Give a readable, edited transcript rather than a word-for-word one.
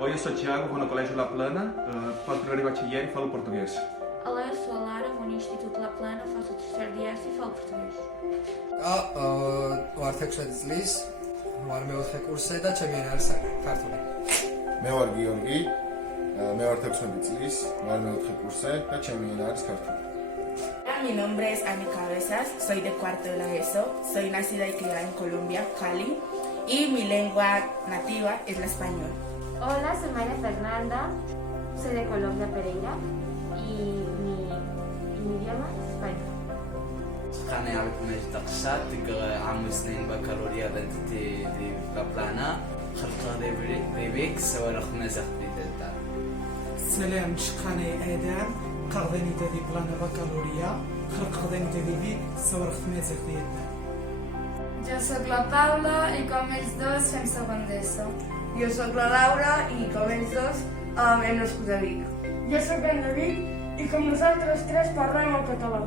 Oi, eu sou Tiago, vou no Colégio La Plana, faço primeiro bachiller e falo português. Olá, eu sou a Lara, vou no Instituto La Plana, faço o terceiro de ESO e falo português. ვარ 16 წლის, ვარ მეოთხე კურსზე და ჩემი ენა არის ქართული. მე ვარ გიორგი, მე ვარ 16 წლის, ვარ მეოთხე კურსზე და ჩემი ენა არის ქართული. Mi nombre es Ani Cabezas, soy de cuarto de la ESO, soy nacida y criada en Colombia, Cali, y mi lengua nativa es la español. Hola, soy María Fernanda, soy de Colombia, Pereira, y mi idioma es español. أنا عبد المجيد تقشات عام سنين بكالوريا دي بلابلانا خلق ريبيك سوى رخنا زخدي دلتا. سلام شقاني آدم قرضني دي بلانا بكالوريا خلق قرضني دي بيك سوى رخنا زخدي دلتا. Jo sóc la Paula i com ells dos fem segon d'ESO. Jo sóc la Laura i com ells dos hem nascut a Vic. Jo sóc en David i com nosaltres tres parlem el català.